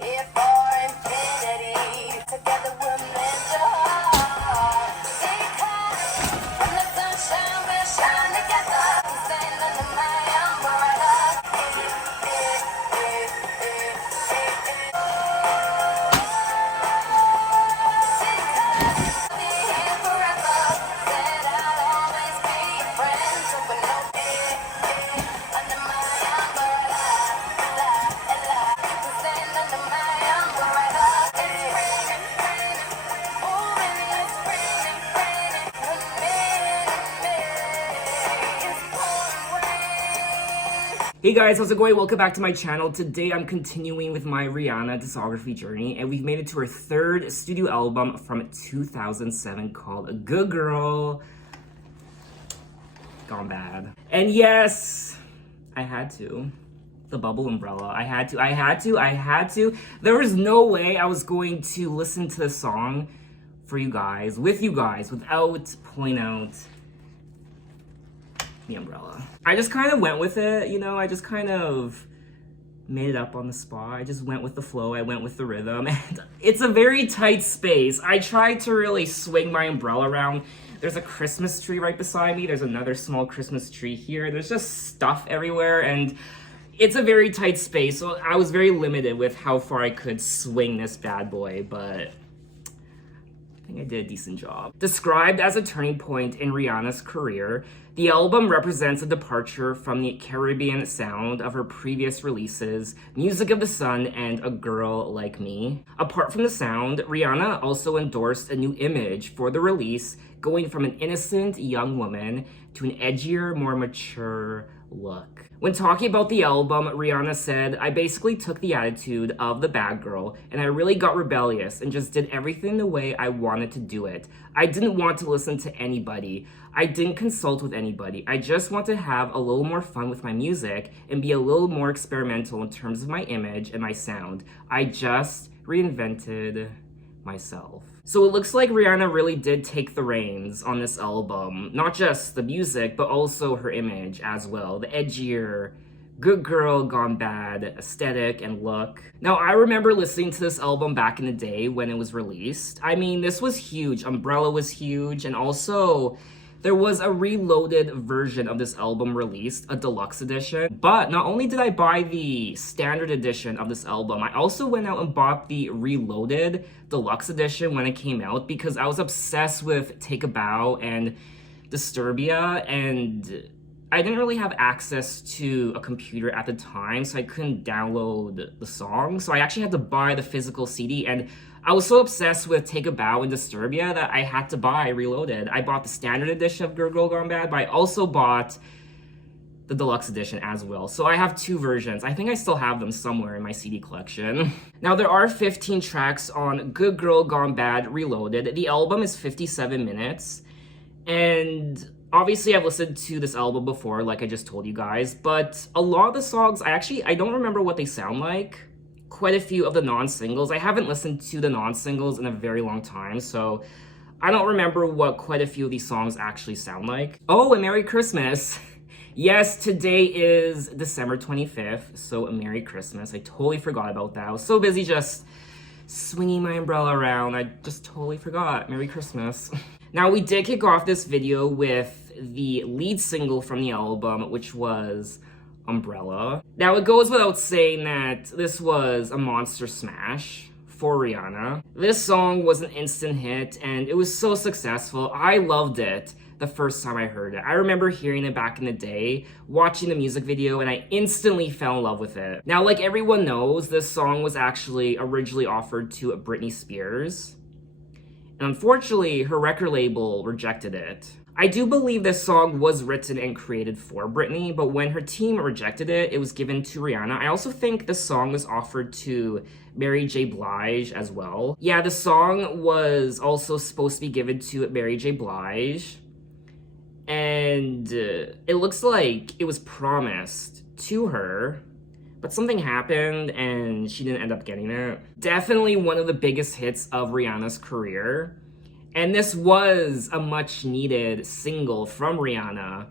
Here for infinity. Together we're meant to hold. Because when the sunshine will shine together. Stand under my umbrella. Hey guys, how's it going? Welcome back to my channel. Today I'm continuing with my Rihanna discography journey, and we've made it to her third studio album from 2007 called Good Girl Gone Bad. And yes, I had to. The bubble umbrella. I had to. There was no way I was going to listen to the song for you guys, with you guys, without pulling out the umbrella. I just kind of went with it, you know, I just kind of made it up on the spot. I just went with the flow, I went with the rhythm, and it's a very tight space. I tried to really swing my umbrella around. There's a Christmas tree right beside me, there's another small Christmas tree here, there's just stuff everywhere, and it's a very tight space, so I was very limited with how far I could swing this bad boy, but I think I did a decent job. Described as a turning point in Rihanna's career, the album represents a departure from the Caribbean sound of her previous releases, Music of the Sun and A Girl Like Me. Apart from the sound, Rihanna also endorsed a new image for the release, going from an innocent young woman to an edgier, more mature look. When talking about the album, Rihanna said, "I basically took the attitude of the bad girl and I really got rebellious and just did everything the way I wanted to do it. I didn't want to listen to anybody. I didn't consult with anybody. I just want to have a little more fun with my music and be a little more experimental in terms of my image and my sound. I just reinvented myself." So it looks like Rihanna really did take the reins on this album. Not just the music, but also her image as well. The edgier, good girl gone bad aesthetic and look. Now, I remember listening to this album back in the day when it was released. I mean, this was huge. Umbrella was huge, and also there was a reloaded version of this album released, a deluxe edition. But not only did I buy the standard edition of this album, I also went out and bought the reloaded deluxe edition when it came out because I was obsessed with Take a Bow and Disturbia, and I didn't really have access to a computer at the time, so I couldn't download the song. So I actually had to buy the physical CD, and I was so obsessed with Take a Bow and Disturbia that I had to buy Reloaded. I bought the standard edition of Good Girl Gone Bad, but I also bought the deluxe edition as well. So I have two versions. I think I still have them somewhere in my CD collection. Now, there are 15 tracks on Good Girl Gone Bad Reloaded. The album is 57 minutes, and obviously I've listened to this album before, like I just told you guys, but a lot of the songs, I don't remember what they sound like. Quite a few of the non-singles. I haven't listened to the non-singles in a very long time, so I don't remember what quite a few of these songs actually sound like. Oh, and Merry Christmas! Yes, today is December 25th, so a Merry Christmas. I totally forgot about that. I was so busy just swinging my umbrella around, I just totally forgot. Merry Christmas. Now, we did kick off this video with the lead single from the album, which was Umbrella. Now, it goes without saying that this was a monster smash for Rihanna. This song was an instant hit, and it was so successful. I loved it the first time I heard it. I remember hearing it back in the day, watching the music video, and I instantly fell in love with it. Now, like everyone knows, this song was actually originally offered to Britney Spears, and unfortunately, her record label rejected it. I do believe this song was written and created for Britney, but when her team rejected it, it was given to Rihanna. I also think the song was offered to Mary J. Blige as well. Yeah, the song was also supposed to be given to Mary J. Blige, and it looks like it was promised to her, but something happened and she didn't end up getting it. Definitely one of the biggest hits of Rihanna's career. And this was a much needed single from Rihanna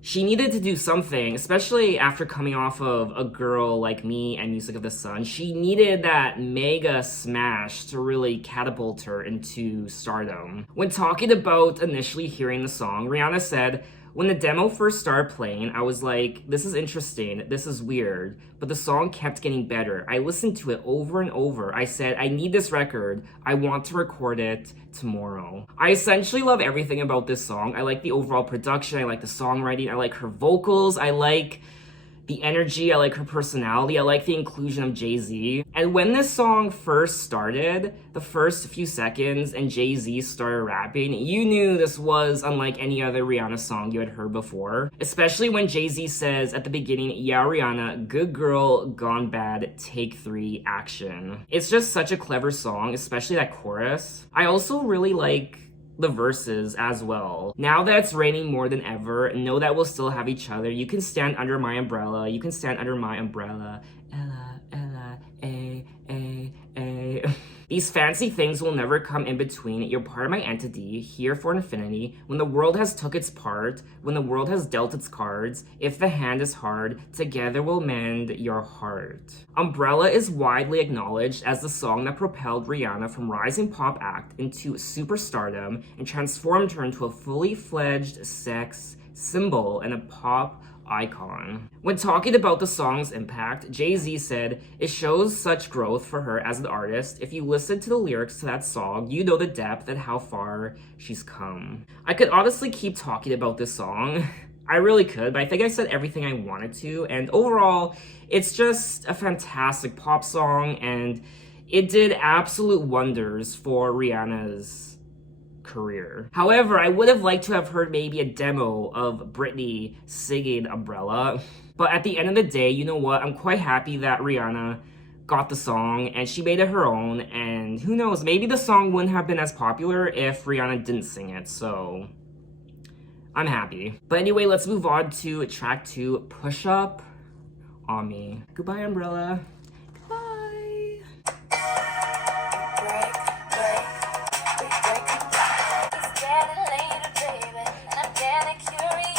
She needed to do something, especially after coming off of A Girl Like Me and Music of the Sun. She needed that mega smash to really catapult her into stardom. When talking about initially hearing the song, Rihanna said, "When the demo first started playing, I was like, this is interesting, this is weird, but the song kept getting better. I listened to it over and over. I said, I need this record. I want to record it tomorrow." I essentially love everything about this song. I like the overall production, I like the songwriting, I like her vocals, I like the energy, I like her personality, I like the inclusion of Jay-Z. And when this song first started, the first few seconds and Jay-Z started rapping, you knew this was unlike any other Rihanna song you had heard before. Especially when Jay-Z says at the beginning, "Yeah, Rihanna, good girl, gone bad, take 3, action." It's just such a clever song, especially that chorus. I also really like the verses as well. "Now that it's raining more than ever, know that we'll still have each other. You can stand under my umbrella. You can stand under my umbrella. Ella, Ella, a. These fancy things will never come in between. You're part of my entity, here for infinity. When the world has took its part, when the world has dealt its cards, if the hand is hard, together we'll mend your heart." Umbrella is widely acknowledged as the song that propelled Rihanna from rising pop act into superstardom and transformed her into a fully fledged sex symbol and a pop icon. When talking about the song's impact, Jay-Z said, "It shows such growth for her as an artist. If you listen to the lyrics to that song, you know the depth and how far she's come." I could honestly keep talking about this song. I really could, but I think I said everything I wanted to, and overall, it's just a fantastic pop song, and it did absolute wonders for Rihanna's career. However, I would have liked to have heard maybe a demo of Britney singing Umbrella. But at the end of the day, you know what? I'm quite happy that Rihanna got the song and she made it her own. And who knows, maybe the song wouldn't have been as popular if Rihanna didn't sing it. So I'm happy. But anyway, let's move on to track 2, Push Up On Me. Goodbye, Umbrella. Goodbye. It's getting later, baby, and I'm getting curious.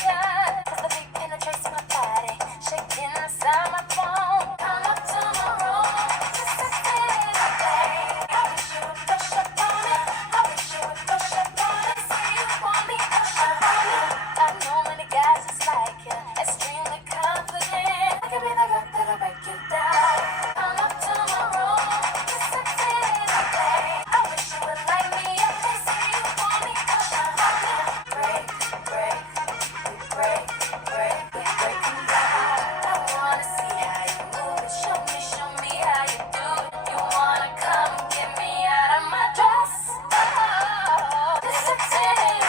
'Cause the beat penetrates my body, shaking inside my bones. Come up to my room, just a little thing. I wish you would push up on me. I wish you would push up on me. Say you want me, push up on me. I know many guys just like you, extremely confident. I could be the girl that'll break you down. Come up to my room, just a little thing. I wish you would light me up and say you want me, push up on me. Break, break, we breaking down. I wanna see how you move it. Show me how you do it. You wanna come and get me out of my dress? Oh, this is a thing,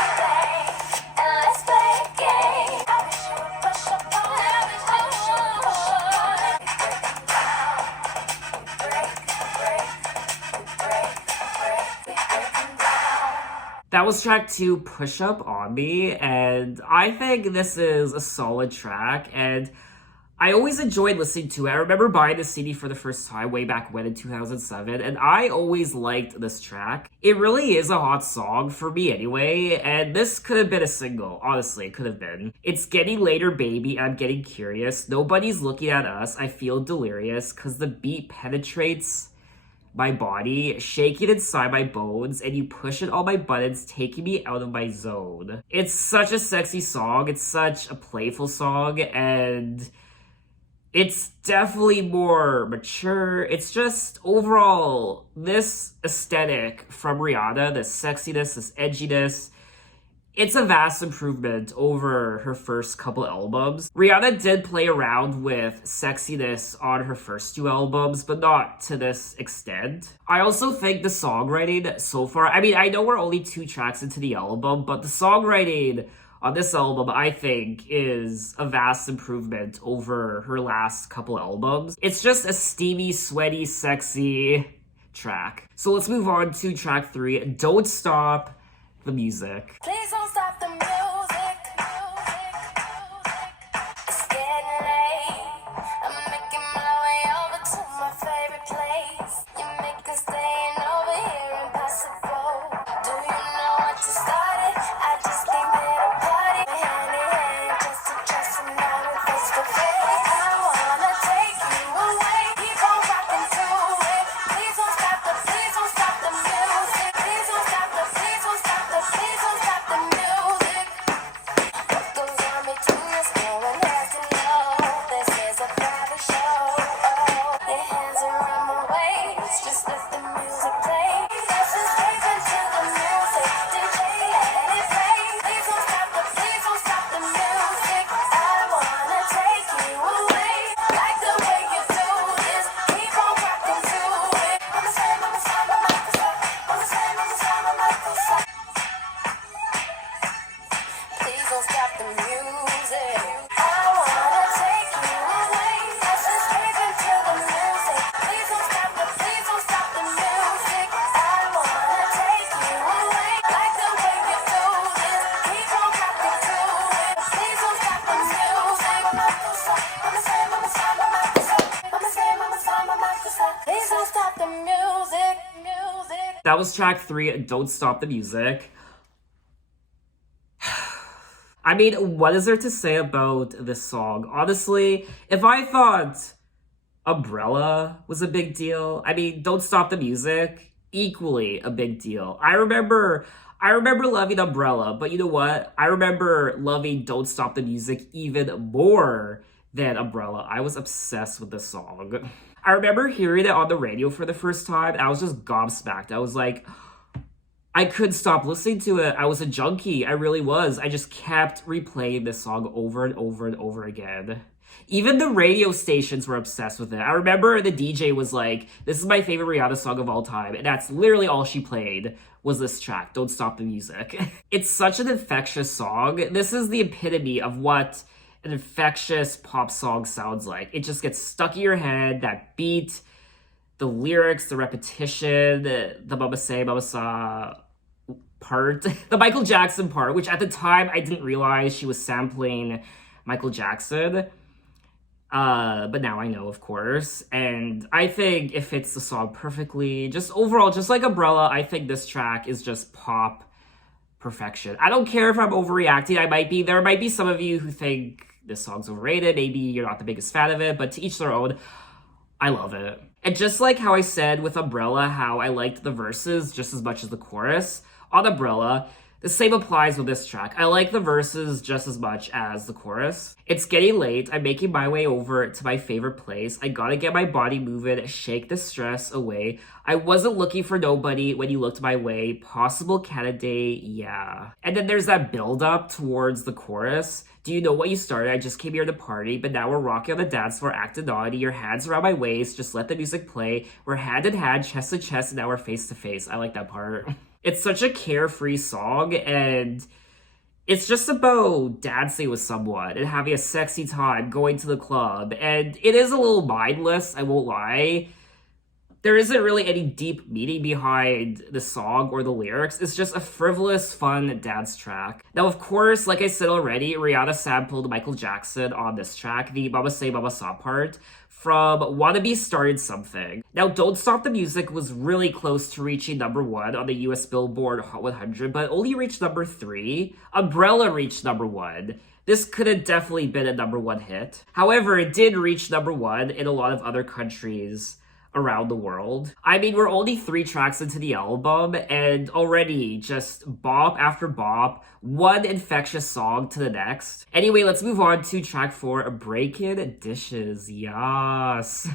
and let's play a game. I wish you would push up on me. I wish you would push up on me. We breaking down. We breaking down. That was track 2, Push Up On Me, and I think this is a solid track, and I always enjoyed listening to it. I remember buying the CD for the first time way back when in 2007, and I always liked this track. It really is a hot song, for me anyway, and this could have been a single. Honestly, it could have been. It's getting later, baby, and I'm getting curious. Nobody's looking at us. I feel delirious, cause the beat penetrates my body, shaking inside my bones, and you push it all my buttons, taking me out of my zone. It's such a sexy song, it's such a playful song, and it's definitely more mature. It's just overall, this aesthetic from Rihanna, this sexiness, this edginess, it's a vast improvement over her first couple albums. Rihanna did play around with sexiness on her first 2 albums, but not to this extent. I also think the songwriting so far, I mean, I know we're only 2 tracks into the album, but the songwriting on this album, I think, is a vast improvement over her last couple albums. It's just a steamy, sweaty, sexy track. So let's move on to track 3, Don't Stop the Music. Please don't stop the music. It's getting late. I'm making my way over to my favorite place. You make us staying over here impossible. Do you know what you started? I just came here to party. Hand in hand just to Please don't stop the music. That was track 3, Don't Stop the Music. I mean, what is there to say about this song? Honestly, if I thought Umbrella was a big deal, I mean, Don't Stop the Music, equally a big deal. I remember loving Umbrella, but you know what? I remember loving Don't Stop the Music even more than Umbrella. I was obsessed with this song. I remember hearing it on the radio for the first time, and I was just gobsmacked. I was like, I couldn't stop listening to it. I was a junkie. I really was. I just kept replaying this song over and over and over again. Even the radio stations were obsessed with it. I remember the DJ was like, this is my favorite Rihanna song of all time. And that's literally all she played was this track, Don't Stop the Music. It's such an infectious song. This is the epitome of what an infectious pop song sounds like. It just gets stuck in your head, that beat, the lyrics, the repetition, the Mama Say, Mama Sa part, the Michael Jackson part, which at the time I didn't realize she was sampling Michael Jackson. But now I know, of course. And I think it fits the song perfectly. Just overall, just like Umbrella, I think this track is just pop perfection. I don't care if I'm overreacting. There might be some of you who think this song's overrated. Maybe you're not the biggest fan of it, but to each their own. I love it. And just like how I said with Umbrella, how I liked the verses just as much as the chorus, on Umbrella, the same applies with this track. I like the verses just as much as the chorus. It's getting late. I'm making my way over to my favorite place. I gotta get my body moving, shake the stress away. I wasn't looking for nobody when you looked my way. Possible candidate, yeah. And then there's that build up towards the chorus. Do you know what you started? I just came here to party, but now we're rocking on the dance floor, acting naughty. Your hands around my waist, just let the music play. We're hand in hand, chest to chest, and now we're face to face. I like that part. It's such a carefree song, and it's just about dancing with someone and having a sexy time, going to the club. And it is a little mindless, I won't lie. There isn't really any deep meaning behind the song or the lyrics. It's just a frivolous, fun dance track. Now, of course, like I said already, Rihanna sampled Michael Jackson on this track, the Mama Say Mama Sa part, from Wannabe Started Something. Now, Don't Stop the Music was really close to reaching #1 on the US Billboard Hot 100, but only reached #3. Umbrella reached #1. This could have definitely been a #1 hit. However, it did reach #1 in a lot of other countries around the world. I mean, we're only 3 tracks into the album, and already just bop after bop, one infectious song to the next. Anyway, let's move on to track 4, Breaking Dishes. Yes.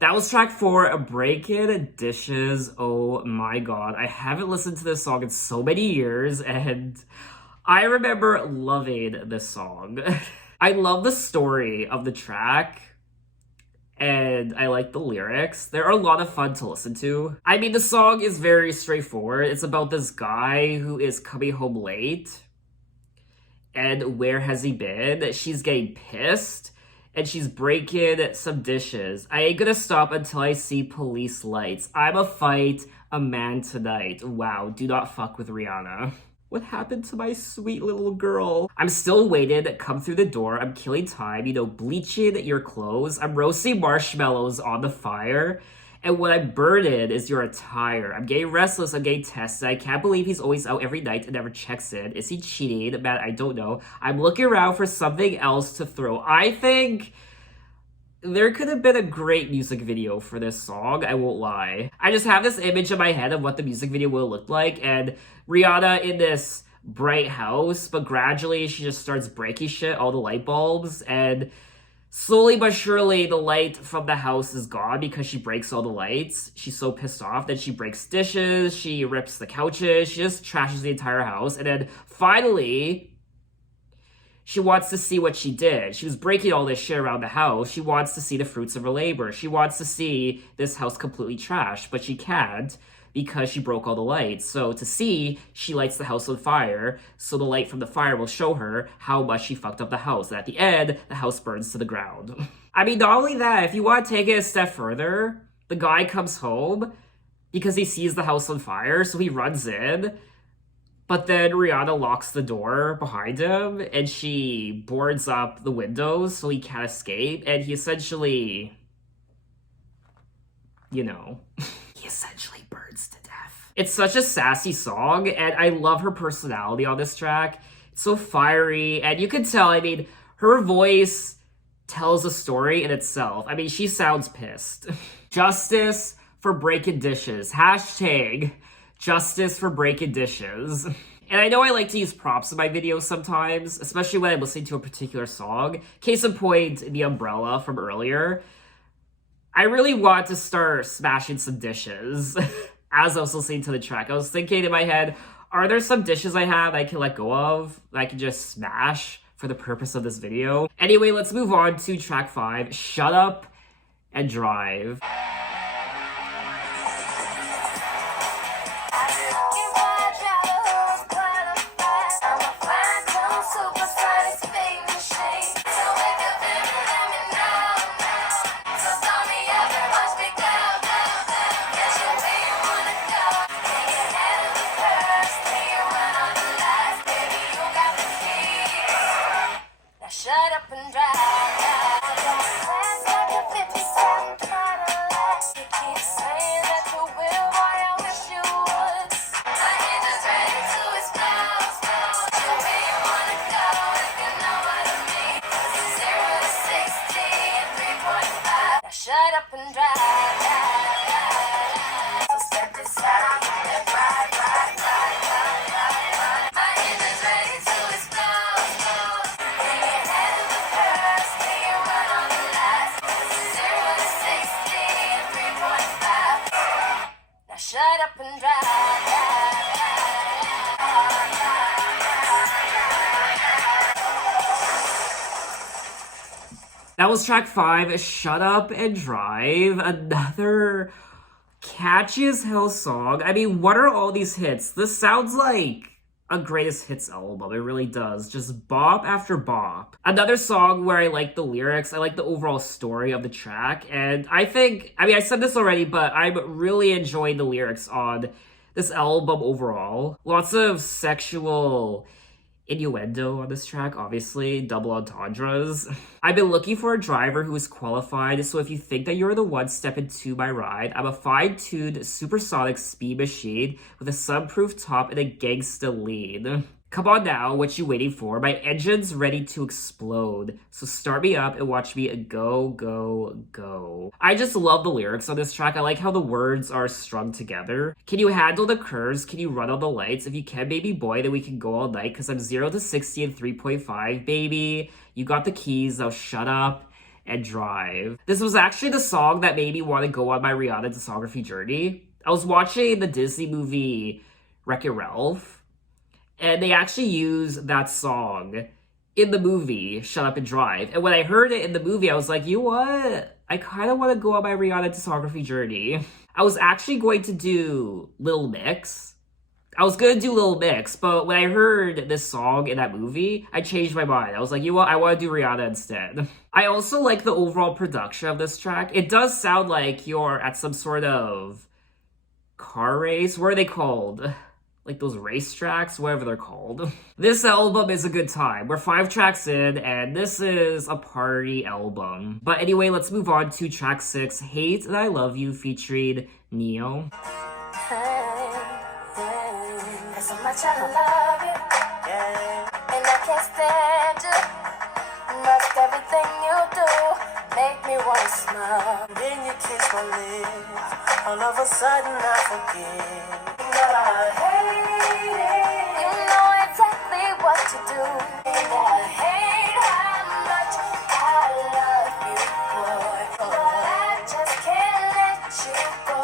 That was track 4, Breaking Dishes. Oh my god. I haven't listened to this song in so many years, and I remember loving this song. I love the story of the track, and I like the lyrics. They're a lot of fun to listen to. I mean, the song is very straightforward. It's about this guy who is coming home late, and where has he been? She's getting pissed, and she's breaking some dishes. I ain't gonna stop until I see police lights. I'ma fight a man tonight. Wow, do not fuck with Rihanna. What happened to my sweet little girl? I'm still waiting. Come through the door. I'm killing time, bleaching your clothes. I'm roasting marshmallows on the fire. And what I'm burdened is your attire. I'm getting restless, I'm getting tested. I can't believe he's always out every night and never checks in. Is he cheating? Man, I don't know. I'm looking around for something else to throw. I think there could have been a great music video for this song, I won't lie. I just have this image in my head of what the music video will look like, and Rihanna in this bright house, but gradually she just starts breaking shit, all the light bulbs, and slowly but surely the light from the house is gone because she breaks all the lights. She's so pissed off that she breaks dishes, she rips the couches, she just trashes the entire house, and then finally she wants to see what she did. She was breaking all this shit around the house. She wants to see the fruits of her labor. She wants to see this house completely trashed, but she can't because she broke all the lights. So to see, she lights the house on fire, so the light from the fire will show her how much she fucked up the house. And at the end, the house burns to the ground. I mean, not only that, if you want to take it a step further, the guy comes home because he sees the house on fire, so he runs in. But then Rihanna locks the door behind him, and she boards up the windows so he can't escape, and he essentially, he essentially burns to death. It's such a sassy song, and I love her personality on this track. It's so fiery, and you can tell, her voice tells a story in itself. She sounds pissed. Justice for breaking dishes. Hashtag justice for breaking dishes. And I know I like to use props in my videos sometimes, especially when I'm listening to a particular song. Case in point, the umbrella from earlier. I really want to start smashing some dishes as I was listening to the track. I was thinking in my head, are there some dishes I have I can let go of, that I can just smash for the purpose of this video? Anyway, let's move on to track 5, Shut Up and Drive. Shut up and drive. Fast like a 57 Cadillac. You keep saying that you will, boy, I wish you would. My engine's ready to explode. The way you wanna go, if you know what I mean. 0 to 60 in 3.5. Now shut up and drive. So step aside and ride. My engine's ready to explode. Shut up and drive. That was track 5, Shut Up and Drive. Another catchy as hell song. What are all these hits? This sounds like a greatest hits album. It really does. Just bop after bop. Another song where I like the lyrics, I like the overall story of the track, and I think, I said this already, but I'm really enjoying the lyrics on this album overall. Lots of sexual innuendo on this track, obviously, double entendres. I've been looking for a driver who is qualified, so if you think that you're the one, step into my ride. I'm a fine-tuned supersonic speed machine with a sunproof top and a gangsta lead. Come on now, what you waiting for? My engine's ready to explode. So start me up and watch me go, go, go. I just love the lyrics on this track. I like how the words are strung together. Can you handle the curves? Can you run all the lights? If you can, baby boy, then we can go all night, because I'm 0 to 60 in 3.5, baby. You got the keys, now shut up and drive. This was actually the song that made me want to go on my Rihanna discography journey. I was watching the Disney movie Wreck-It Ralph, and they actually use that song in the movie, Shut Up and Drive. And when I heard it in the movie, I was like, you know what? I kind of want to go on my Rihanna discography journey. I was actually going to do Little Mix. But when I heard this song in that movie, I changed my mind. I was like, you know what? I want to do Rihanna instead. I also like the overall production of this track. It does sound like you're at some sort of car race. What are they called? like those race tracks, whatever they're called. This album is a good time. We're 5 tracks in, and this is a party album. But anyway, let's move on to track 6, Hate That I Love You, featuring Neo. There's so much I love you, and I can't stand you. Must everything you do make me wanna smile. Then you kiss my lips, all of a sudden I forget. But I hate it. You know exactly what to do. And I hate how much I love you, boy. But I just can't let you go.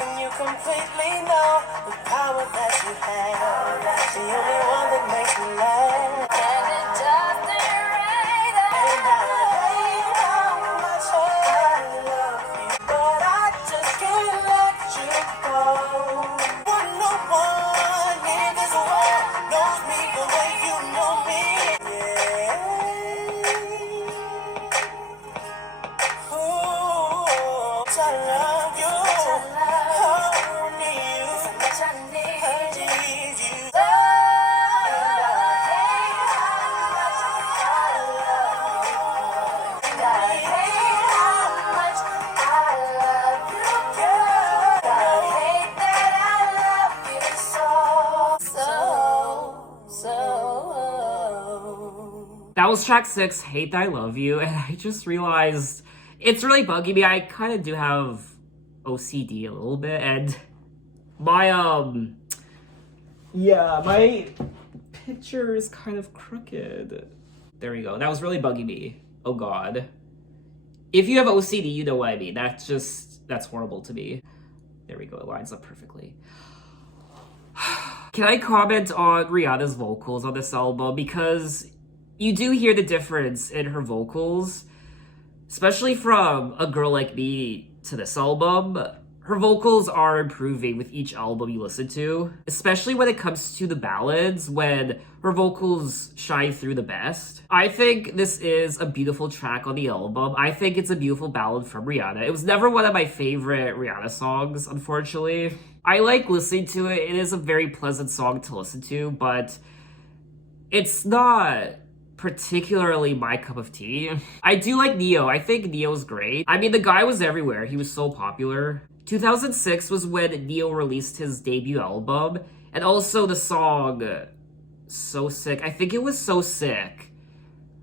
And you completely know the power that you have. The only one that makes me laugh. And it doesn't right. And I hate how much I love you, but I just can't let you go. No one in this world knows me the way you know me. Yeah. Ooh, I love you. I need you. I need you. Need you. That was track 6, Hate That I Love You, and I just realized it's really bugging me. I kind of do have OCD a little bit, and my, my picture is kind of crooked. There we go. That was really bugging me. Oh god. If you have OCD, you know what I mean. That's horrible to me. There we go. It lines up perfectly. Can I comment on Rihanna's vocals on this album? Because you do hear the difference in her vocals, especially from A Girl Like Me to this album. Her vocals are improving with each album you listen to, especially when it comes to the ballads, when her vocals shine through the best. I think this is a beautiful track on the album. I think it's a beautiful ballad from Rihanna. It was never one of my favorite Rihanna songs, unfortunately. I like listening to it. It is a very pleasant song to listen to, but it's not particularly my cup of tea. I do like Neo. I think Neo's great. I mean, the guy was everywhere. He was so popular. 2006 was when Neo released his debut album, and also the song So Sick. I think it was So Sick.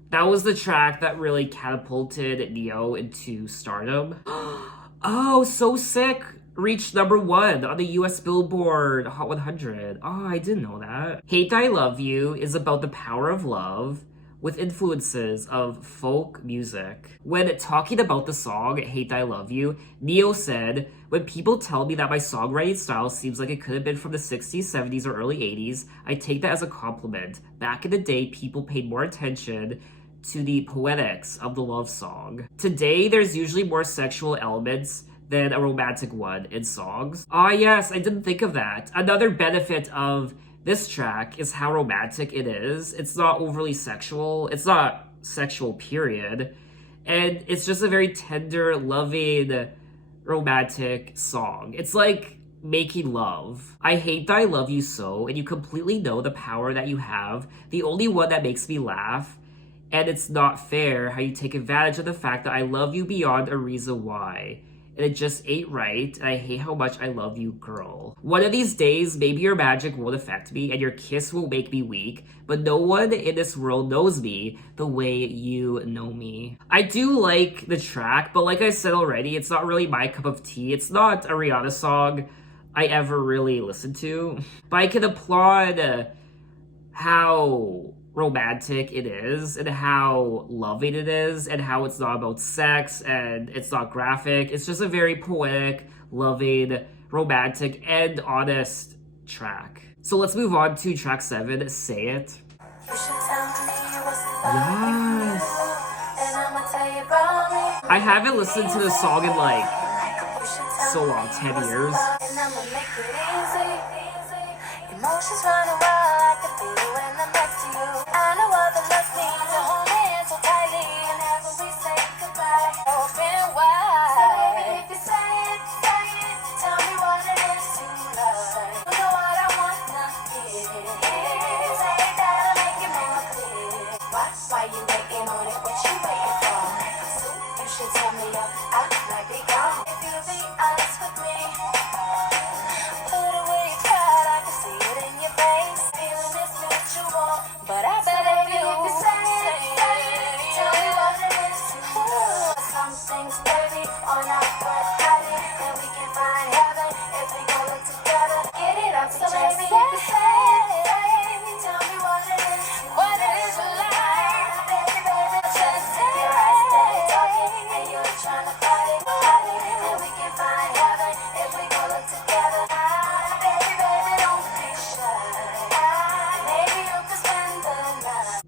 That was the track that really catapulted Neo into stardom. Oh, So Sick reached #1 on the US Billboard Hot 100. Oh, I didn't know that. Hate That I Love You is about the power of love with influences of folk music. When talking about the song Hate That I Love You, Neo said, "When people tell me that my songwriting style seems like it could have been from the 60s, 70s, or early 80s, I take that as a compliment. Back in the day, people paid more attention to the poetics of the love song. Today, there's usually more sexual elements than a romantic one in songs." Ah yes, I didn't think of that. Another benefit of this track is how romantic it is. It's not overly sexual. It's not sexual, period. And it's just a very tender, loving, romantic song. It's like making love. I hate that I love you so, and you completely know the power that you have, the only one that makes me laugh. And it's not fair how you take advantage of the fact that I love you beyond a reason why. And it just ain't right, and I hate how much I love you, girl. One of these days, maybe your magic won't affect me, and your kiss will make me weak, but no one in this world knows me the way you know me. I do like the track, but like I said already, it's not really my cup of tea. It's not a Rihanna song I ever really listened to. But I can applaud how romantic it is and how loving it is and how it's not about sex and it's not graphic. It's just a very poetic, loving, romantic, and honest track. So let's move on to track 7, Say It. You should tell me what's Yes. and I'ma tell you about me. I haven't listened to this song in like You should tell so me long, 10 years. and I'ma make it easy. Emotions running wild, I can feel you when I'm next to you. I know what the love means, to hold hands so tightly, and after we say goodbye, open wide. So baby, if you say it, tell me what it is to love. You know what I want.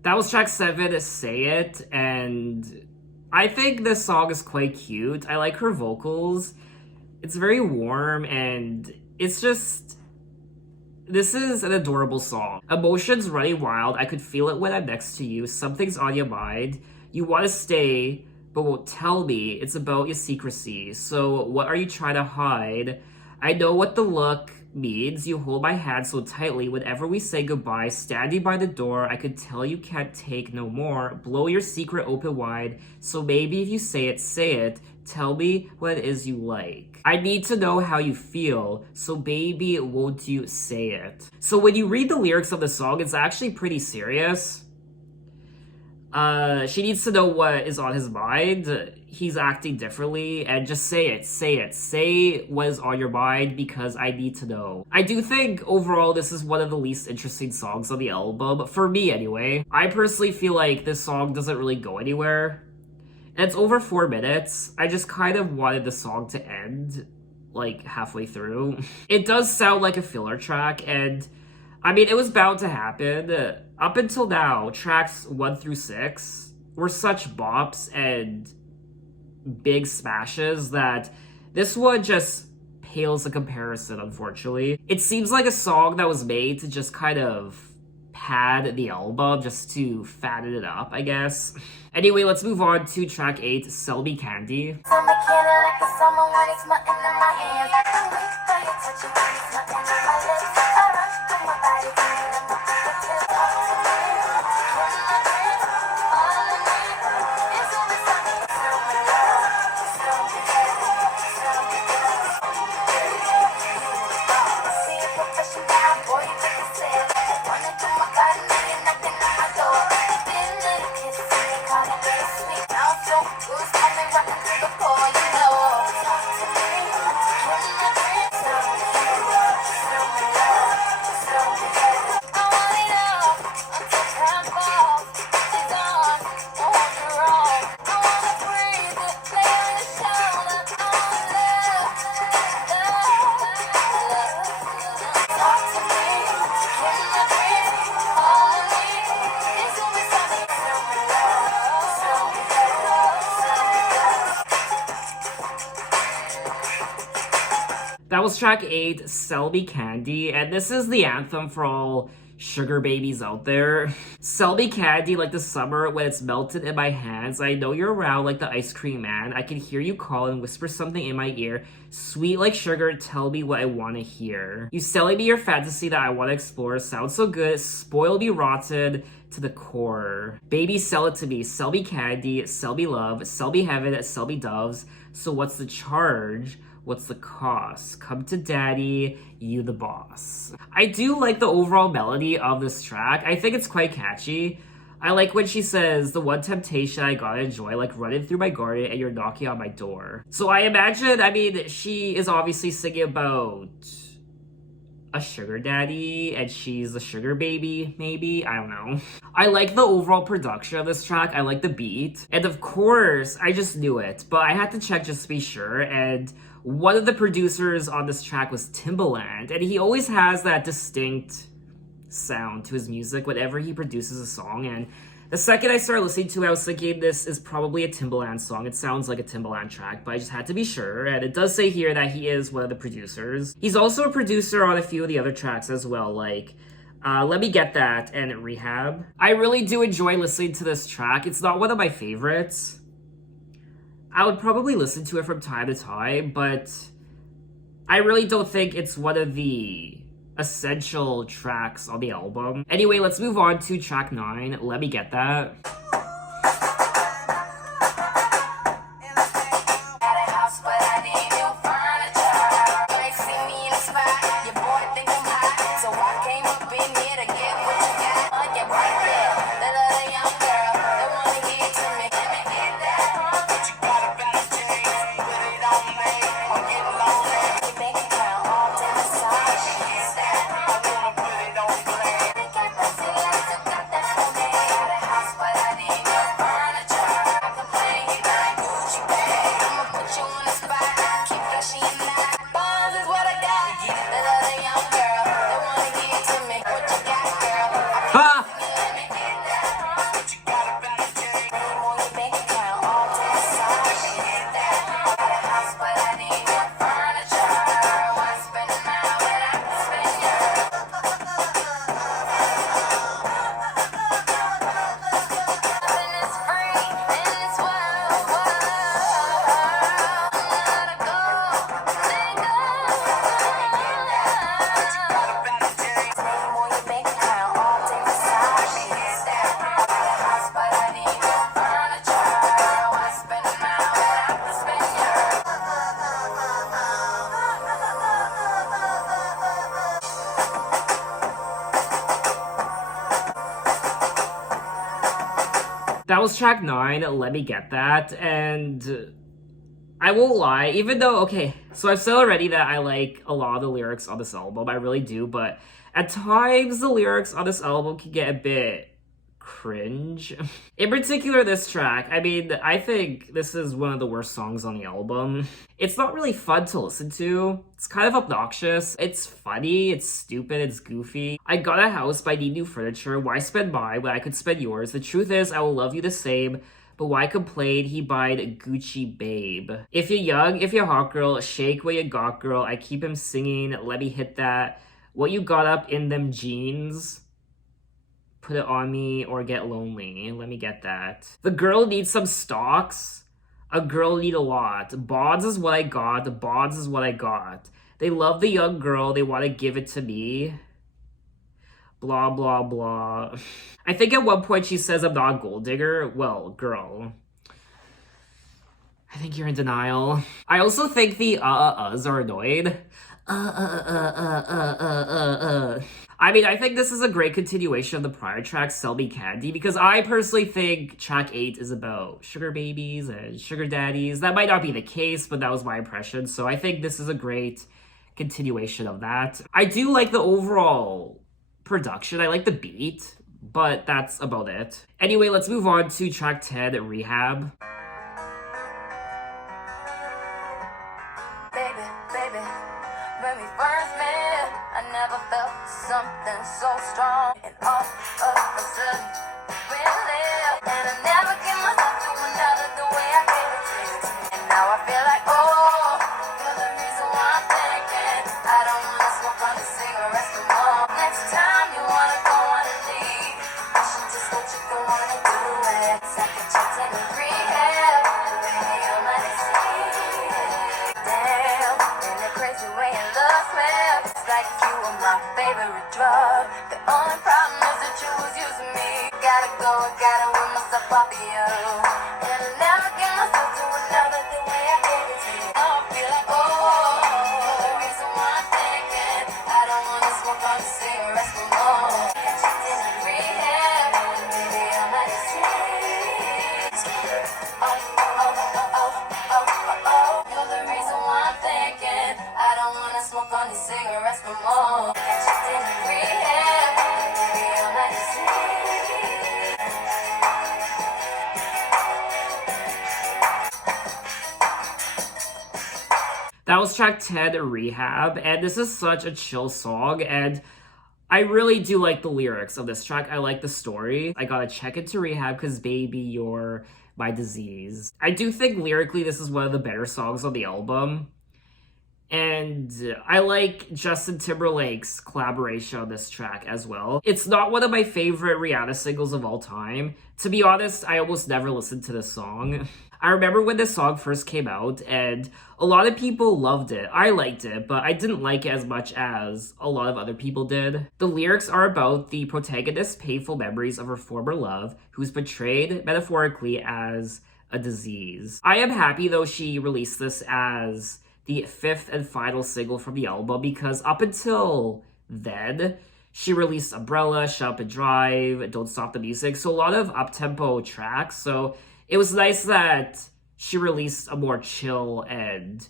That was track 7, Say It, and I think this song is quite cute. I like her vocals. It's very warm, and it's just... This is an adorable song. Emotions running wild, I could feel it when I'm next to you. Something's on your mind. You want to stay, but won't tell me. It's about your secrecy. So what are you trying to hide? I know what the look means. You hold my hand so tightly whenever we say goodbye. Standing by the door, I could tell you can't take no more. Blow your secret open wide. So maybe if you say it, say it. Tell me what it is you like. I need to know how you feel, so baby, won't you say it? So when you read the lyrics of the song, it's actually pretty serious. She needs to know what is on his mind. He's acting differently, and just say it, say it. Say what is on your mind because I need to know. I do think overall this is one of the least interesting songs on the album, for me anyway. I personally feel like this song doesn't really go anywhere. And it's over 4 minutes. I just kind of wanted the song to end, like, halfway through. It does sound like a filler track, and I mean, it was bound to happen. Up until now, tracks 1 through 6 were such bops and big smashes that this one just pales in comparison, unfortunately. It seems like a song that was made to just kind of pad the album, just to fatten it up, I guess. Anyway, let's move on to track 8, Sell Me Candy. Sell me candy like a summer when it's nothing in my hands. I can wait till you touch it when it's nothing in my lips. I rush through my body, feeling in my fingertips. Talk to me, kill my dreams. All I need is a bit of me. Sell me love, sell me love, sell me love. See a profession now, boy, you make me sad. Wanna do my body, now you're knocking on my door. Been a little kiss, and they call it very sweet. Now I'm so good, coming right into the core, you know. Talk to me, kill my dreams. Sell me love, sell me love, sell me love. I want it all until time falls. She's on, won't hold you wrong. I wanna breathe, lay on your shoulder. I want love, love, love. Talk to me, kill my dreams. All I need is to be something. Sell me love, sell me love, sell me love. That was track 8, Sell Me Candy, and this is the anthem for all sugar babies out there. Sell me candy like the summer when it's melted in my hands. I know you're around like the ice cream man. I can hear you call and whisper something in my ear. Sweet like sugar, tell me what I want to hear. You selling me your fantasy that I want to explore. Sounds so good, spoil me rotten to the core. Baby, sell it to me. Sell me candy, sell me love, sell me heaven, sell me doves. So what's the charge? What's the cost? Come to daddy, you the boss. I do like the overall melody of this track. I think it's quite catchy. I like when she says, the one temptation I gotta enjoy, like running through my garden and you're knocking on my door. So I imagine, I mean, she is obviously singing about a sugar daddy and she's a sugar baby, maybe? I don't know. I like the overall production of this track. I like the beat. And of course, I just knew it, but I had to check just to be sure. And one of the producers on this track was Timbaland, and he always has that distinct sound to his music whenever he produces a song. And the second I started listening to it, I was thinking this is probably a Timbaland song. It sounds like a Timbaland track, but I just had to be sure. And it does say here that he is one of the producers. He's also a producer on a few of the other tracks as well, like Let Me Get That and Rehab. I really do enjoy listening to this track. It's not one of my favorites. I would probably listen to it from time to time, but I really don't think it's one of the essential tracks on the album. Anyway, let's move on to track 9, Let Me Get That. Got a house, but I need new furniture. You ain't see me in the spot. Your boy think I'm hot, so I came up in here to get what you got. Like it right there, that other young girl that wanna give it to me. Let me get that. But you got a better game, put it on me. I'm getting lonely. We make it count all day massage. I wanna put it on play. Got that for me. Got a house, but I need That was track 9, Let Me Get That, and I won't lie, even though, okay, so I've said already that I like a lot of the lyrics on this album, I really do, but at times the lyrics on this album can get a bit cringe. In particular, this track, I mean, I think this is one of the worst songs on the album. It's not really fun to listen to. It's kind of obnoxious. It's funny, it's stupid, it's goofy. I got a house, but I need new furniture. Why spend mine when I could spend yours? The truth is, I will love you the same. But why complain? He buyed Gucci Babe. If you're young, if you're hot girl, shake what you got, girl. I keep him singing, let me hit that. What you got up in them jeans? Put it on me or get lonely. Let me get that. The girl needs some stocks. A girl need a lot. Bonds is what I got. Bonds is what I got. They love the young girl. They want to give it to me. Blah, blah, blah. I think at one point she says I'm not a gold digger. Well, girl. I think you're in denial. I also think the uhs are annoyed. I mean, I think this is a great continuation of the prior track, Sell Me Candy, because I personally think track 8 is about sugar babies and sugar daddies. That might not be the case, but that was my impression. So I think this is a great continuation of that. I do like the overall production. I like the beat, but that's about it. Anyway, let's move on to track 10, Rehab. Baby, when we first met, I never felt something so strong. And all of a sudden, we're there. And I never give myself to another the way I gave it to you. And now I feel like, oh, you're the reason why I'm thinking I don't wanna smoke on the cigarettes no more. Next time you wanna go on and leave, I should just let you go on and do it. Second chance and rehab, baby, you're my disease. Damn, in a crazy way you love me. It's like you were my favorite drug. The only problem is that you was using me. Gotta go, gotta win myself off of you. And I never give myself to another the way I gave it to you. Now I feel like, oh, you're the reason why I'm thinking I don't wanna smoke on the cigarettes no more. Got you in rehab, baby, I'm not disease. Oh, you're the reason why I'm thinking I don't wanna smoke on these cigarettes no more. Got you in rehab, baby, I'm not disease. That was track 10, Rehab, and this is such a chill song, and I really do like the lyrics of this track. I like the story. I gotta check into rehab because baby, you're my disease. I do think lyrically this is one of the better songs on the album. And I like Justin Timberlake's collaboration on this track as well. It's not one of my favorite Rihanna singles of all time. To be honest, I almost never listened to this song. I remember when this song first came out and a lot of people loved it. I liked it, but I didn't like it as much as a lot of other people did. The lyrics are about the protagonist's painful memories of her former love, who's portrayed metaphorically as a disease. I am happy though she released this as the 5th and final single from the album because up until then, she released Umbrella, Shut Up and Drive, Don't Stop the Music, so a lot of up-tempo tracks, so it was nice that she released a more chill and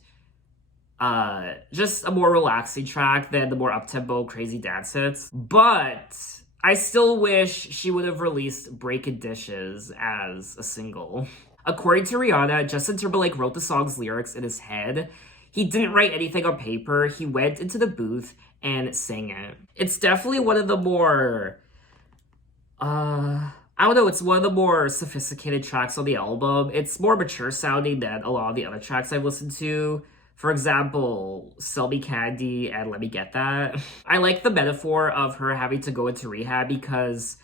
just a more relaxing track than the more up-tempo crazy dance hits. But I still wish she would have released Breakin' Dishes as a single. According to Rihanna, Justin Timberlake wrote the song's lyrics in his head. He didn't write anything on paper. He went into the booth and sang it. It's definitely one of the more, I don't know, it's one of the more sophisticated tracks on the album. It's more mature sounding than a lot of the other tracks I've listened to. For example, Sell Me Candy and Let Me Get That. I like the metaphor of her having to go into rehab because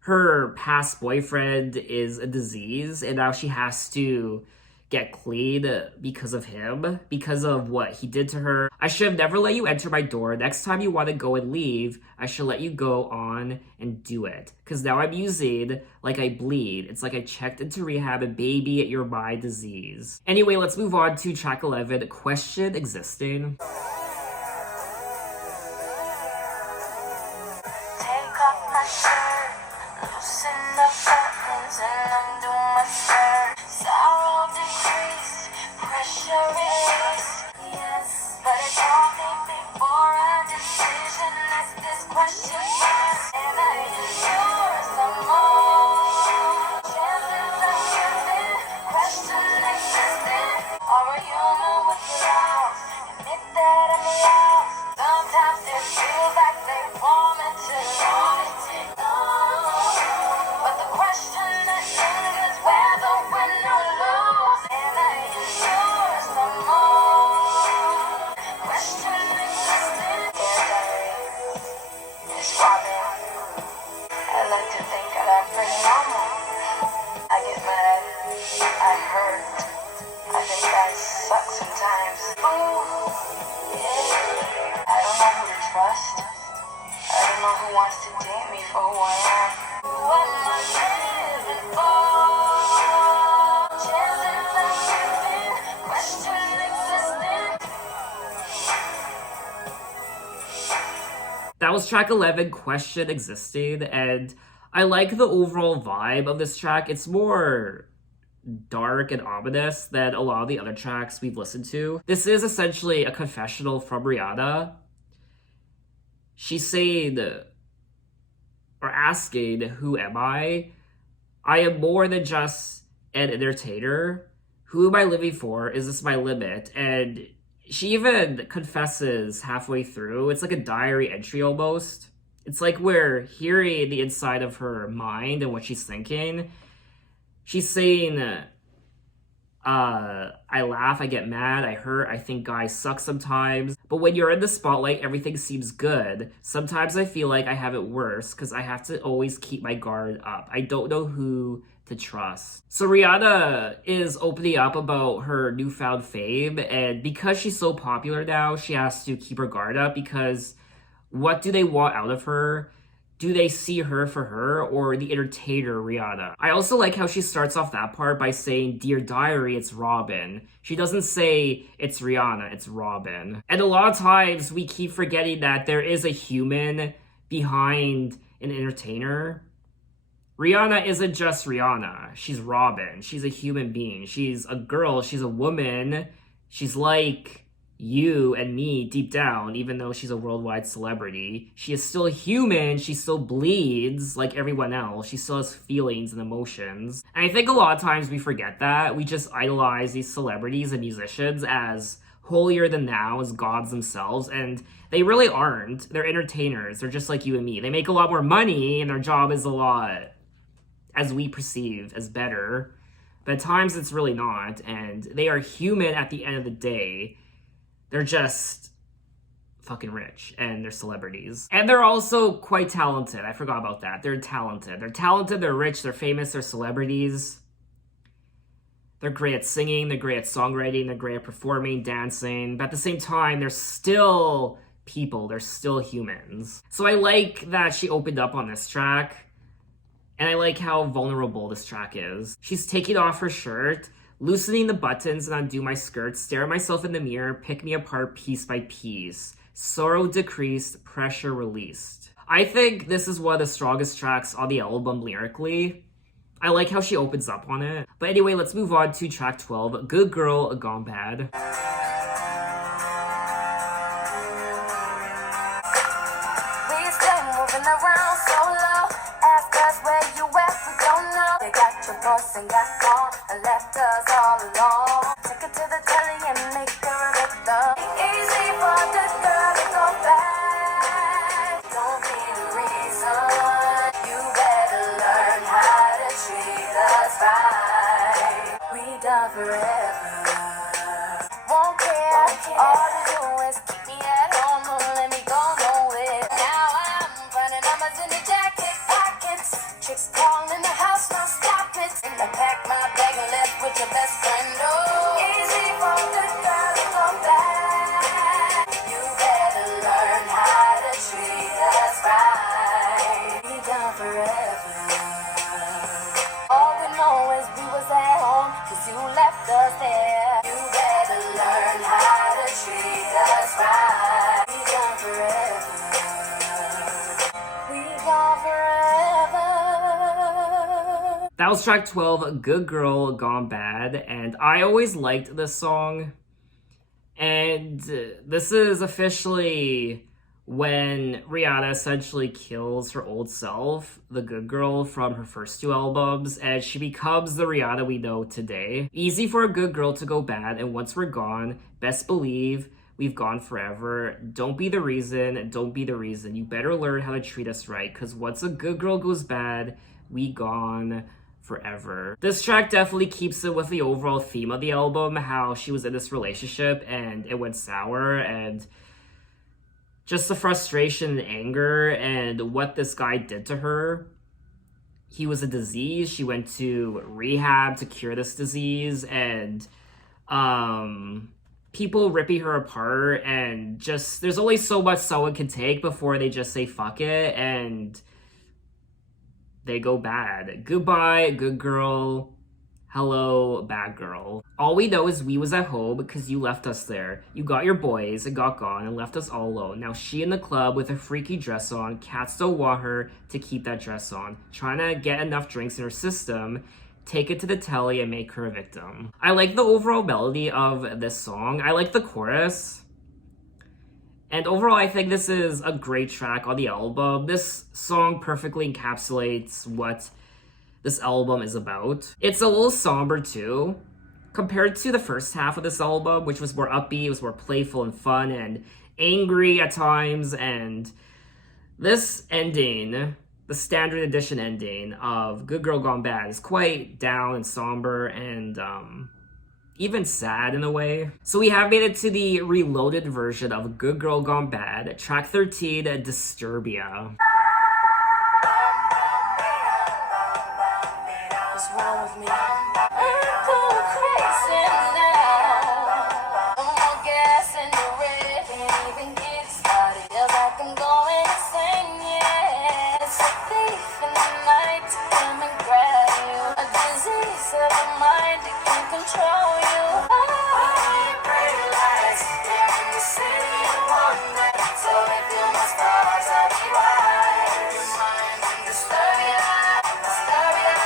her past boyfriend is a disease and now she has to get clean because of him, because of what he did to her. I should have never let you enter my door. Next time you want to go and leave, I should let you go on and do it. Because now I'm using like I bleed. It's like I checked into rehab and baby, you're my disease. Anyway, let's move on to track 11, Question Existing. Take off my shirt, loosen the buttons, and pressure. Sorrow decrease, pressure release. Yes, but it's only before a decision. Ask this question first. Am I yours some more? Chances of giving, question existing. Or a human with flaws. Admit that I'm lost. Sometimes it feels like they want me to know. But the question that lingers, whether win or lose. Am I yours some more? Question existing. Dear diary, it's Robin. I like to think that I'm pretty normal. I get mad. I hurt. I think I suck sometimes. Ooh, yeah. I don't know who to trust. I don't know who wants to date me for who I am. Who am I living for? Chances I'm giving, question existing. That was track 11, Question Existed, and I like the overall vibe of this track. It's more dark and ominous than a lot of the other tracks we've listened to. This is essentially a confessional from Rihanna. She's saying, or asking, who am I? I am more than just an entertainer. Who am I living for? Is this my limit? And she even confesses halfway through. It's like a diary entry almost. It's like we're hearing the inside of her mind and what she's thinking. She's saying, I laugh, I get mad, I hurt, I think guys suck sometimes. But when you're in the spotlight, everything seems good. Sometimes I feel like I have it worse because I have to always keep my guard up. I don't know who to trust. So Rihanna is opening up about her newfound fame, and because she's so popular now, she has to keep her guard up because what do they want out of her? Do they see her for her or the entertainer Rihanna? I also like how she starts off that part by saying, Dear Diary, it's Robin. She doesn't say it's Rihanna, it's Robin. And a lot of times we keep forgetting that there is a human behind an entertainer. Rihanna isn't just Rihanna. She's Robin. She's a human being. She's a girl. She's a woman. She's like you and me deep down, even though she's a worldwide celebrity. She is still human. She still bleeds like everyone else. She still has feelings and emotions. And I think a lot of times we forget that. We just idolize these celebrities and musicians as holier than thou, as gods themselves, and they really aren't. They're entertainers. They're just like you and me. They make a lot more money and their job is a lot, as we perceive, as better. But at times it's really not, and they are human at the end of the day. They're just fucking rich, and they're celebrities. And they're also quite talented. I forgot about that. They're talented. They're talented, they're rich, they're famous, they're celebrities. They're great at singing, they're great at songwriting, they're great at performing, dancing. But at the same time, they're still people. They're still humans. So I like that she opened up on this track. And I like how vulnerable this track is. She's taking off her shirt, loosening the buttons and undo my skirt, stare at myself in the mirror, pick me apart piece by piece. Sorrow decreased, pressure released. I think this is one of the strongest tracks on the album lyrically. I like how she opens up on it. But anyway, let's move on to track 12, Good Girl Gone Bad. We stay moving around solo. Ask us where you at, we don't know. They got your voice and got gone and left us all alone. Take it to the telly and make her a victim. Easy for the girl to go back. Don't be the reason. You better learn how to treat us right. We done forever. Won't care. All you do is keep me at home. Don't let me go nowhere. Now I'm running numbers in the jacket pockets. Chicks calling in the house, now stop it. And I pack my bag and left with your best friend. Oh, easy for the girl to go back. You better learn how to treat us right. We done forever. All we know is we was at home, cause you left us there. You better learn how to treat us right. We gone forever. We gone forever. That was track 12, Good Girl Gone Bad, and I always liked this song. And this is officially when Rihanna essentially kills her old self, the good girl from her first two albums, and she becomes the Rihanna we know today. Easy for a good girl to go bad, and once we're gone, best believe we've gone forever. Don't be the reason, don't be the reason. You better learn how to treat us right, because once a good girl goes bad, we gone forever. This track definitely keeps it with the overall theme of the album, how she was in this relationship and it went sour, and just the frustration and anger and what this guy did to her. He was a disease. She went to rehab to cure this disease, and people ripping her apart, and just there's only so much someone can take before they just say fuck it and they go bad. Goodbye, good girl. Hello, bad girl. All we know is we was at home because you left us there. You got your boys and got gone and left us all alone. Now she in the club with a freaky dress on. Cats don't want her to keep that dress on. Trying to get enough drinks in her system. Take it to the telly and make her a victim. I like the overall melody of this song. I like the chorus. And overall, I think this is a great track on the album. This song perfectly encapsulates what this album is about. It's a little somber too, compared to the first half of this album, which was more upbeat, it was more playful and fun and angry at times. And this ending, the standard edition ending of Good Girl Gone Bad, is quite down and somber and even sad in a way. So we have made it to the reloaded version of Good Girl Gone Bad, track 13, Disturbia. What's wrong with me? I'm going crazy now. No more gas in the red, can't even get started. Feels like I'm going insane, yeah. It's a thief in the night to come and grab you. A disease of the mind that can control you. Pretty lights, they're in the city of wonder. So if you must stars, I'll be wise. Your mind in Disturbia, Disturbia.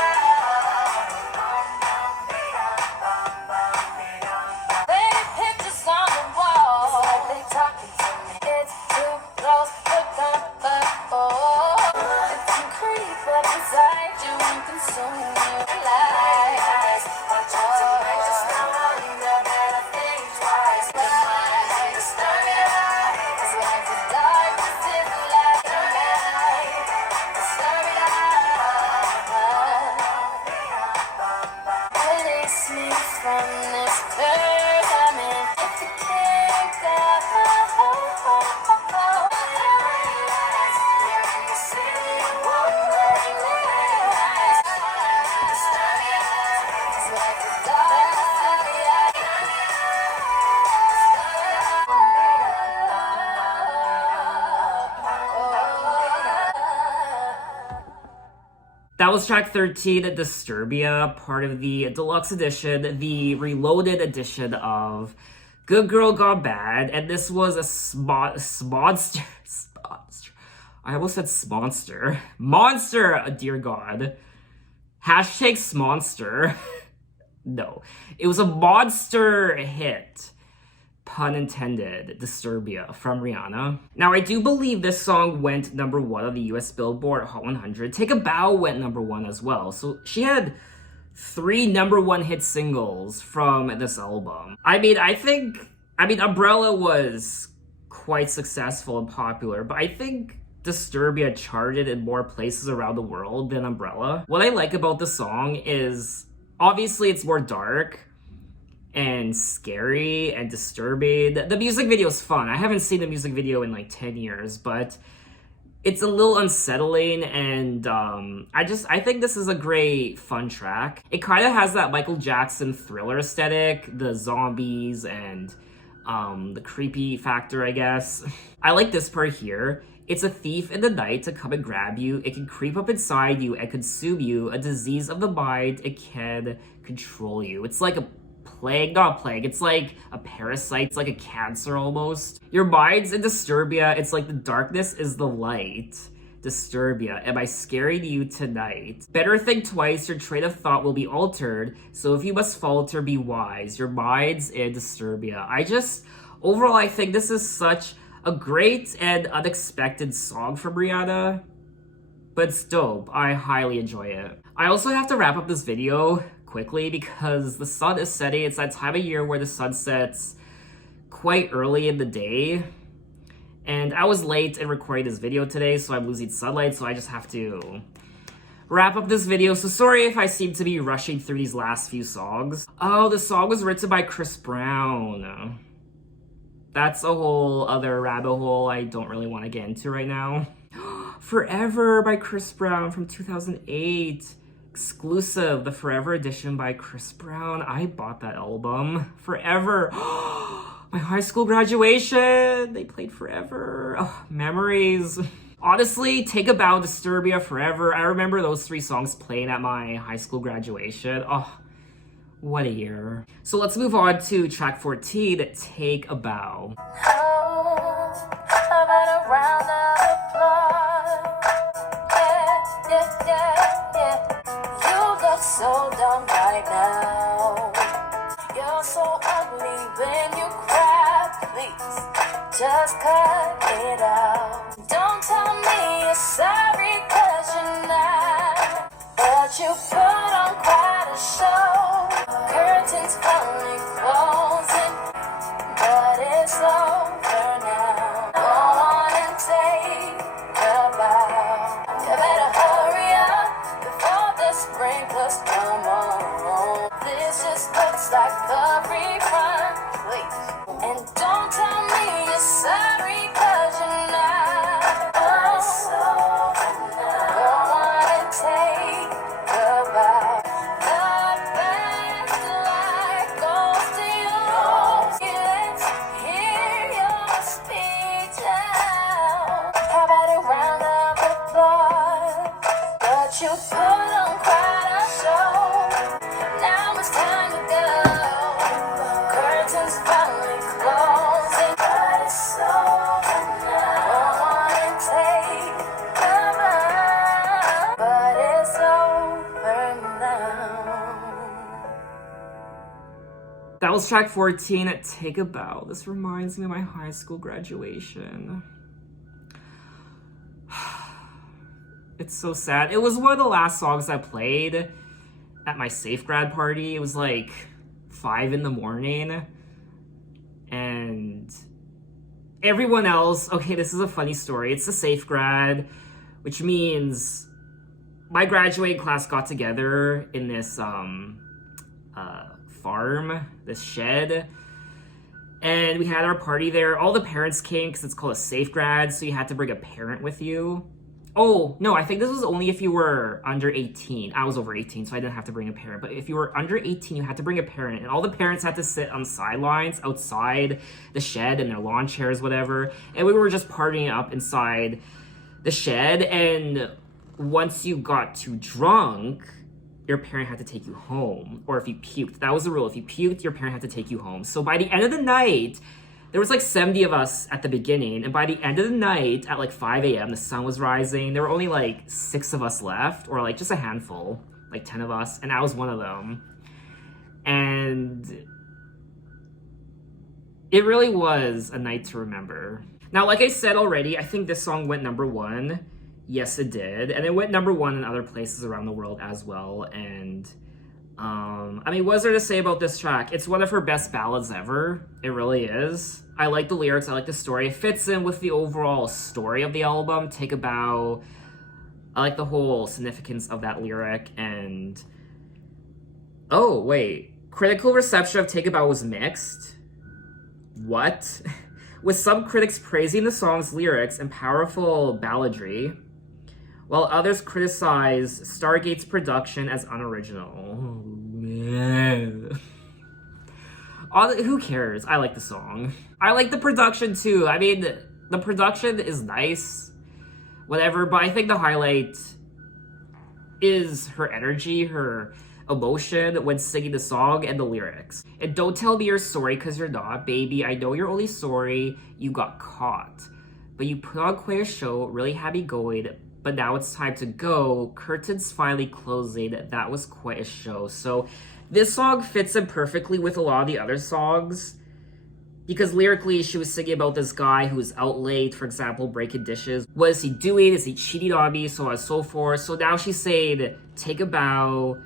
Lady pictures on the wall, it's like they talking to me. It's too close for comfort. Oh, it can creep up inside you and consume you. Lies, watch out to make you stop wonder, better think twice. Your mind in Disturbia, it's like the darkness is like the light. Disturbia. Release me from this torment. If you can't go, you're in the city of wonder. Disturbia, it's like the dark. That was track 13, Disturbia, part of the deluxe edition, the reloaded edition of Good Girl Gone Bad, and this was a monster. I almost said smonster. Monster, dear God. Hashtag smonster. No. It was a monster hit. Pun intended, Disturbia from Rihanna. Now, I do believe this song went number 1 on the US Billboard Hot 100. Take a Bow went number 1 as well. So she had 3 number 1 hit singles from this album. I mean, Umbrella was quite successful and popular, but I think Disturbia charted in more places around the world than Umbrella. What I like about the song is, obviously it's more dark and scary and disturbing. The music video is fun. I haven't seen the music video in like 10 years, but it's a little unsettling, and I think this is a great fun track. It kind of has that Michael Jackson Thriller aesthetic, the zombies and the creepy factor, I guess. I like this part here. It's a thief in the night to come and grab you. It can creep up inside you and consume you. A disease of the mind, it can control you. It's like a plague, not a plague, it's like a parasite, it's like a cancer almost. Your mind's in Disturbia, it's like the darkness is the light. Disturbia, am I scaring you tonight? Better think twice, your train of thought will be altered, so if you must falter, be wise. Your mind's in Disturbia. Overall, I think this is such a great and unexpected song from Rihanna, but it's dope. I highly enjoy it. I also have to wrap up this video quickly because the sun is setting. It's that time of year where the sun sets quite early in the day. And I was late in recording this video today, so I'm losing sunlight, so I just have to wrap up this video. So sorry if I seem to be rushing through these last few songs. Oh, the song was written by Chris Brown. That's a whole other rabbit hole I don't really want to get into right now. Forever by Chris Brown from 2008. Exclusive, the Forever edition by Chris Brown. I bought that album. Forever. My high school graduation. They played Forever. Oh, memories. Honestly, Take a Bow, Disturbia, Forever. I remember those 3 songs playing at my high school graduation. Oh, what a year. So let's move on to track 14, Take a Bow. So dumb right now. You're so ugly when you cry. Please just cut it out. Don't tell me you're sorry 'cause you're not, but you put on quite a show. Curtains finally closing, but it's over now. Go on and take a bow. You better hurry up before the sprinklers come on. This just looks like the refund, please. And don't tell me you're sorry 'cause you're not. Oh, so go on and take a bow. The best life goes to you. Let's hear your speech now. How about a round of applause? But you put on quite a show. Now it's time to go. Curtains finally closing, but it's over now. Go on and take a bow, but it's over now. That was track 14, Take a Bow. This reminds me of my high school graduation. It's so sad. It was one of the last songs I played at my safe grad party. It was like 5 in the morning. And everyone else, okay, this is a funny story. It's a safe grad, which means my graduating class got together in this farm, this shed. And we had our party there. All the parents came because it's called a safe grad, so you had to bring a parent with you. Oh, no, I think this was only if you were under 18. I was over 18, so I didn't have to bring a parent. But if you were under 18, you had to bring a parent. And all the parents had to sit on the sidelines outside the shed in their lawn chairs, whatever. And we were just partying up inside the shed. And once you got too drunk, your parent had to take you home. Or if you puked. That was the rule. If you puked, your parent had to take you home. So by the end of the night, there was like 70 of us at the beginning, and by the end of the night, at like 5 a.m., the sun was rising. There were only like 6 of us left, or like just a handful, like 10 of us, and I was one of them. And it really was a night to remember. Now, like I said already, I think this song went #1. Yes, it did. And it went #1 in other places around the world as well. And I mean, what is there to say about this track? It's one of her best ballads ever. It really is. I like the lyrics, I like the story. It fits in with the overall story of the album, Take a Bow. I like the whole significance of that lyric. And oh, wait. Critical reception of Take a Bow was mixed? What? With some critics praising the song's lyrics and powerful balladry, while others criticize Stargate's production as unoriginal. Oh, man. Who cares? I like the song. I like the production too. I mean, the production is nice, whatever, but I think the highlight is her energy, her emotion when singing the song, and the lyrics. And don't tell me you're sorry because you're not. Baby, I know you're only sorry you got caught. But you put on quite a show, really had me going, but now it's time to go. Curtains finally closing. That was quite a show. So this song fits in perfectly with a lot of the other songs. Because lyrically, she was singing about this guy who's out late, for example, breaking dishes. What is he doing? Is he cheating on me? So on and so forth. So now she's saying, take a bow.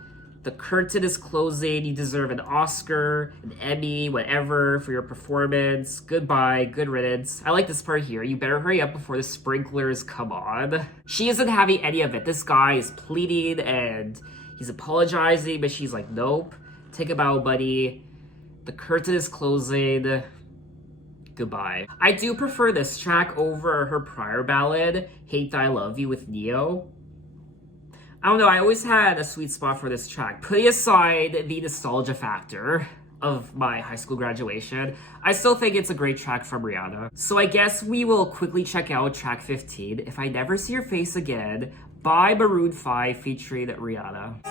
The curtain is closing. You deserve an Oscar, an Emmy, whatever, for your performance. Goodbye. Good riddance. I like this part here. You better hurry up before the sprinklers come on. She isn't having any of it. This guy is pleading and he's apologizing, but she's like, nope. Take a bow, buddy. The curtain is closing. Goodbye. I do prefer this track over her prior ballad, Hate Thy Love You with Neo. I don't know, I always had a sweet spot for this track. Putting aside the nostalgia factor of my high school graduation, I still think it's a great track from Rihanna. So I guess we will quickly check out track 15, If I Never See Your Face Again, by Maroon 5 featuring Rihanna.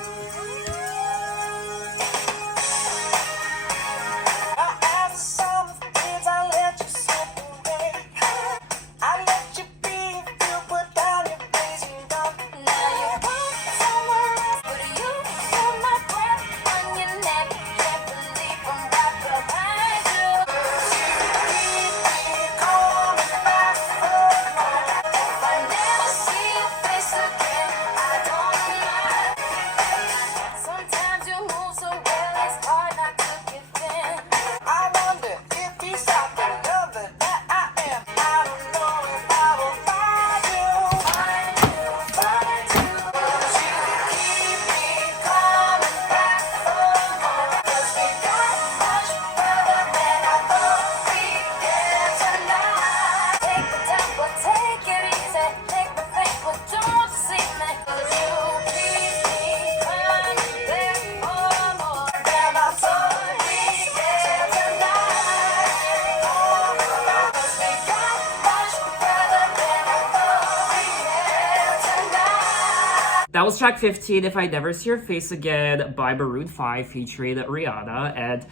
That was track 15, If I Never See Your Face Again, by Maroon 5 featuring Rihanna. And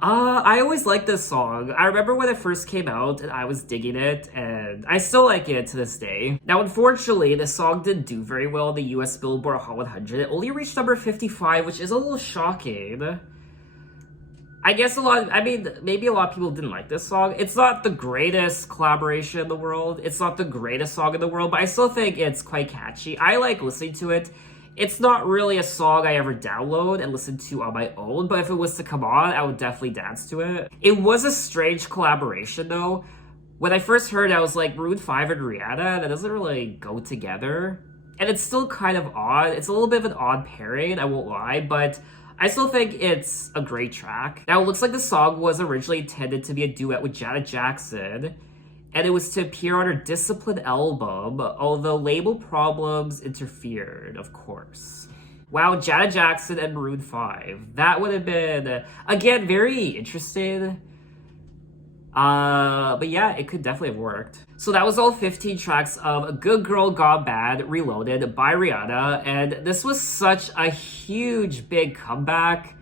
I always liked this song. I remember when it first came out and I was digging it, and I still like it to this day. Now, unfortunately, the song didn't do very well in the US Billboard Hot 100. It only reached number 55, which is a little shocking. I guess maybe a lot of people didn't like this song. It's not the greatest collaboration in the world. It's not the greatest song in the world, but I still think it's quite catchy. I like listening to it. It's not really a song I ever download and listen to on my own, but if it was to come on, I would definitely dance to it. It was a strange collaboration, though. When I first heard it, I was like, Maroon 5 and Rihanna, that doesn't really go together. And it's still kind of odd. It's a little bit of an odd pairing, I won't lie, but I still think it's a great track. Now, it looks like the song was originally intended to be a duet with Janet Jackson, and it was to appear on her Discipline album, although label problems interfered, of course. Wow, Janet Jackson and Maroon 5. That would have been, again, very interesting. But yeah, it could definitely have worked. So that was all 15 tracks of Good Girl Gone Bad Reloaded by Rihanna, and this was such a huge, big comeback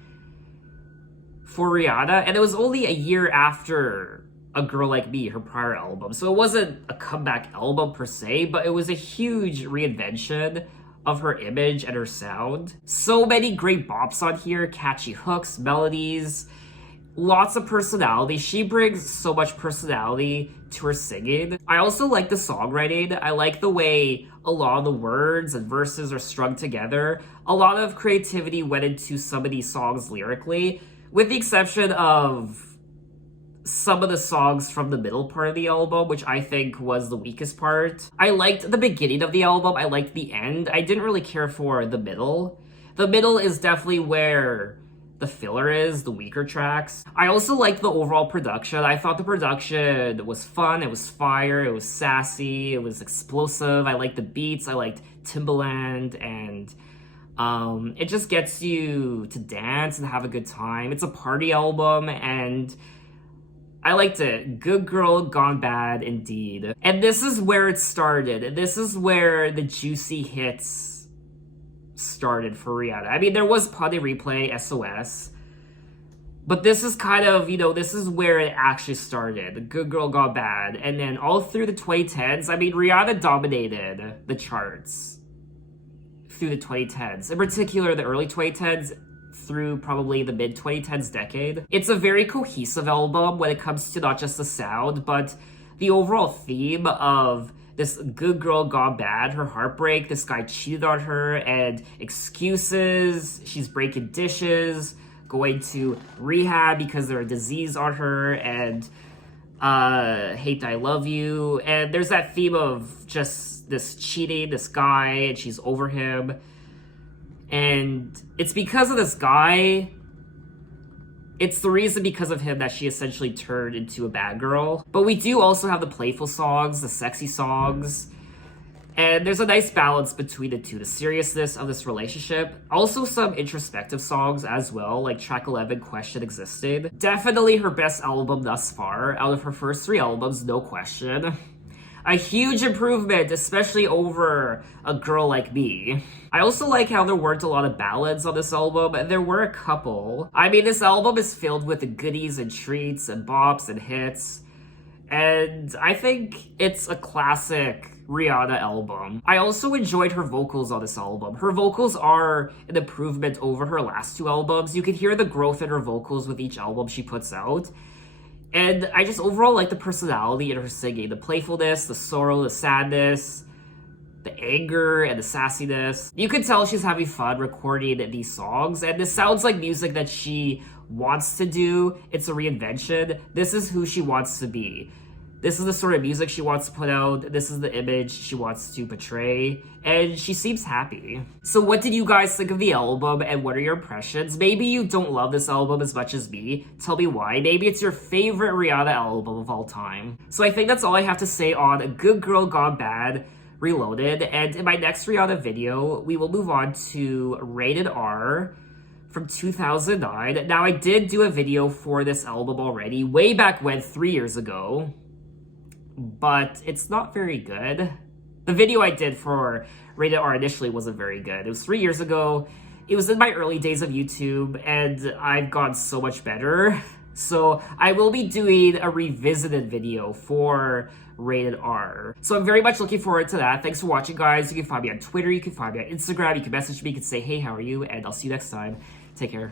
for Rihanna, and it was only a year after A Girl Like Me, her prior album. So it wasn't a comeback album per se, but it was a huge reinvention of her image and her sound. So many great bops on here, catchy hooks, melodies, lots of personality. She brings so much personality to her singing. I also like the songwriting. I like the way a lot of the words and verses are strung together. A lot of creativity went into some of these songs lyrically, with the exception of some of the songs from the middle part of the album, which I think was the weakest part. I liked the beginning of the album. I liked the end. I didn't really care for the middle. The middle is definitely where the filler is, the weaker tracks. I also liked the overall production. I thought the production was fun, it was fire, it was sassy, it was explosive. I liked the beats, I liked Timbaland, and it just gets you to dance and have a good time. It's a party album, and I liked it. Good Girl Gone Bad indeed. And this is where it started. This is where the juicy hits started for Rihanna. I mean, there was Pony Replay, SOS, But this is kind of, this is where it actually started. The Good Girl Got Bad. And then all through the 2010s, I mean, Rihanna dominated the charts through the 2010s. In particular, the early 2010s through probably the mid-2010s decade. It's a very cohesive album when it comes to not just the sound, but the overall theme of this good girl got bad, her heartbreak, this guy cheated on her, and excuses, she's breaking dishes, going to rehab because there's a disease on her, and hate I love you. And there's that theme of just this cheating, this guy, and she's over him. And it's because of this guy, it's the reason because of him that she essentially turned into a bad girl. But we do also have the playful songs, the sexy songs, and there's a nice balance between the two, the seriousness of this relationship. Also some introspective songs as well, like track 11, Question Existed. Definitely her best album thus far, out of her first 3 albums, no question. A huge improvement, especially over A Girl Like Me. I also like how there weren't a lot of ballads on this album. There were a couple. I mean, this album is filled with the goodies and treats and bops and hits. And I think it's a classic Rihanna album. I also enjoyed her vocals on this album. Her vocals are an improvement over her last 2 albums. You can hear the growth in her vocals with each album she puts out. And I just overall like the personality in her singing. The playfulness, the sorrow, the sadness, the anger, and the sassiness. You can tell she's having fun recording these songs. And this sounds like music that she wants to do. It's a reinvention. This is who she wants to be. This is the sort of music she wants to put out. This is the image she wants to portray. And she seems happy. So what did you guys think of the album and what are your impressions? Maybe you don't love this album as much as me. Tell me why. Maybe it's your favorite Rihanna album of all time. So I think that's all I have to say on A Good Girl Gone Bad Reloaded. And in my next Rihanna video, we will move on to Rated R from 2009. Now I did do a video for this album already, way back when, 3 years ago. But it's not very good. The video I did for Rated R initially wasn't very good. It was 3 years ago. It was in my early days of YouTube, and I've gotten so much better. So I will be doing a revisited video for Rated R. So I'm very much looking forward to that. Thanks for watching, guys. You can find me on Twitter, you can find me on Instagram, you can message me, you can say, hey, how are you? And I'll see you next time. Take care.